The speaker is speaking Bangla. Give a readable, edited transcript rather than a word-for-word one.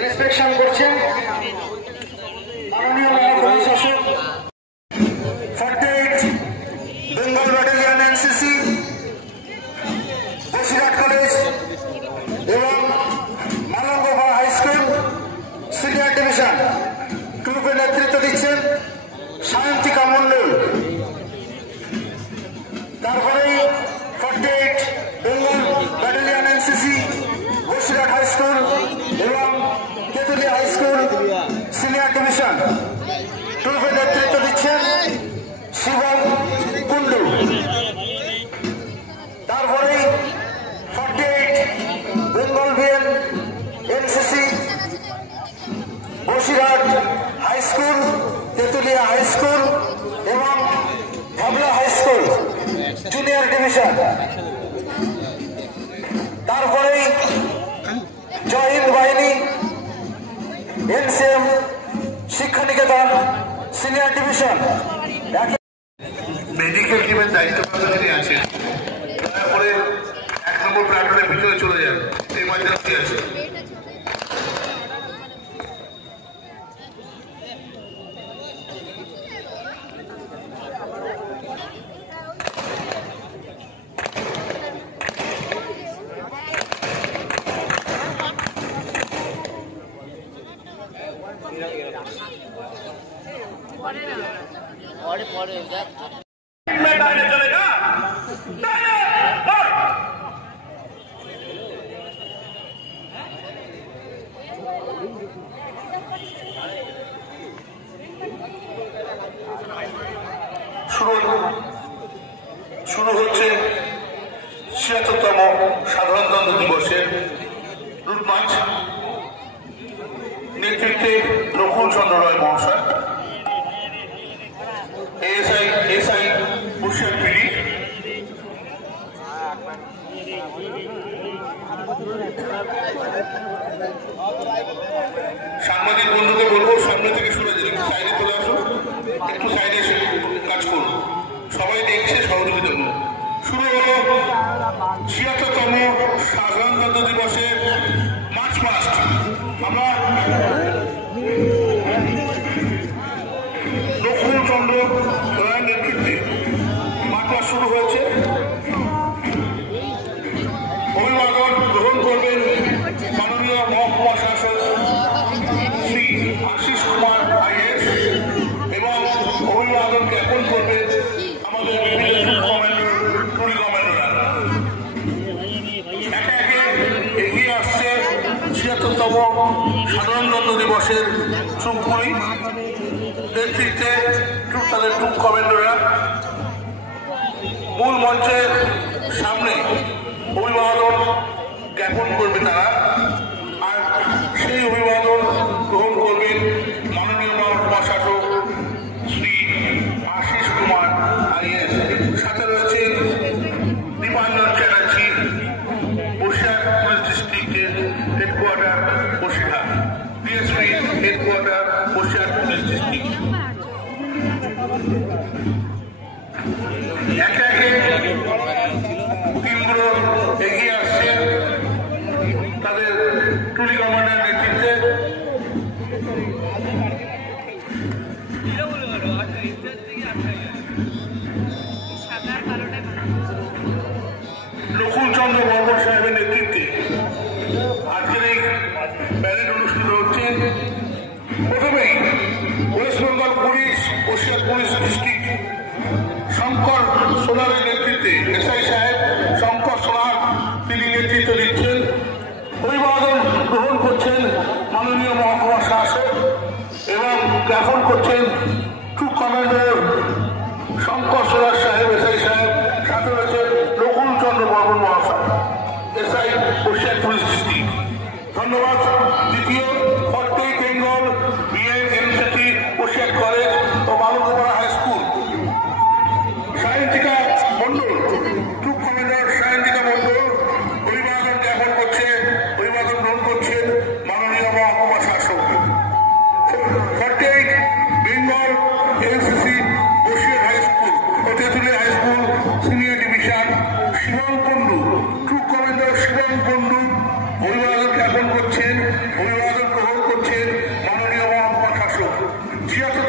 ইন্সপেকশন করছেন মাননীয় মহকুমা শাসক 48 Bengal battalion NCC Basirhat college এবং Malangba high school senior division গ্রুপের নেতৃত্ব দিচ্ছেন সায়ন্তিকা মন্ডল। তারপরেই 48 Bengal battalion NCC Basirhat high school এবং Tetulia high school senior division গ্রুপের নেতৃত্ব দিচ্ছেন শিবম কুন্ডু। তারপরেই 48 Bengal BN NCC Basirhat high school, Tetulia high school এবং Bhabla high school junior division. তারপরেই জয় হিন্দ বাহিনী NCM Shikshaniketan senior division. Medical টিমের দায়িত্বপ্রাপ্ত যিনি আছেন দয়া করে 1 নম্বর প্ল্যাটফর্মের ভিতরে চলে যান, ইমার্জেন্সি আছে। শুরু হচ্ছে ৭৬তম সাধারণতন্ত্র দিবসের রুট মার্চ। নেতৃত্বে নকুল চন্দ্র রায় মহাশয়, এসআই বসিরহাট পিডি, সাংবাদিক বন্ধুদের বলবো সামনে থেকে সরে দিন, একটু সাইডে চলে আসুন, একটু সাইডে এসে কাজ করুন, সবাই দেখছে সহযোগিতা করুন। শুরু হলো ৭৬তম সাধারণতন্ত্র দিবসের মার্চ পাস্ট। আমরা নকুল চন্দ্র রায়ের নেতৃত্বে মার্চ পাস্ট শুরু হয়েছে। অভিবাদন গ্রহণ করবেন মাননীয় মহকুমা শাসক শ্রী আশিস কুমার আইএস এবং অভিবাদন জ্ঞাপন করবেন আমাদের বিভিন্ন টুরি কমান্ডোরা। একে একে এগিয়ে আসছে ৭৬তম সাধারণতন্ত্র দিবসের ট্রুপগুলি, নেতৃত্বে তাদের ট্রুপ কমান্ডোরা। মূল মঞ্চের সামনে অভিবাদন জ্ঞাপন করবে তারা, আর সেই অভিবাদন গ্রহণ করবেন মাননীয় মহকুমা শাসক শ্রী আশিস কুমার আইএস। সাথে রয়েছে দীপাঞ্জন চ্যাটার্জি, বসিরহাট পুলিশ ডিস্ট্রিক্টের headquarter Basirhat, DSP headquarter Basirhat police district. একে একে টিমগুলো এগিয়ে আসছে তাদের টুরি কমান্ডার নেতৃত্বে। নকুল চন্দ্র বর্মন সাহেবের নেতৃত্বে আজকের এই প্যারেড অনুষ্ঠিত হচ্ছে। প্রথমেই West Bengal police, Basirhat police district Shankar সোনারের নেতৃত্বে এসআই সাহেব শঙ্কর সোনার তিনি নেতৃত্ব দিচ্ছেন। অভিবাদন গ্রহণ করছেন মাননীয় মহকুমা শাসক এবং জ্ঞাপন করছেন ট্রুপ কমান্ডার শঙ্কর সোনার সাহেব, এসআই সাহেব। সাথে রয়েছে নকুল চন্দ্র বর্মন মহাশয়, এসআই বসিরহাট পুলিশ ডিস্ট্রিক্ট। ধন্যবাদ। দ্বিতীয় 48 Bengal BN NCC Basirhat college ও Malangapara high school Sayantika Mondal, troop commander Sayantika Mondal অভিবাদন জ্ঞাপন অভিবাদন গ্রহণ করছেন মাননীয় মহকুমা শাসক। 48 Bengal NCC Basirhat high school ও ছিয়াত্তর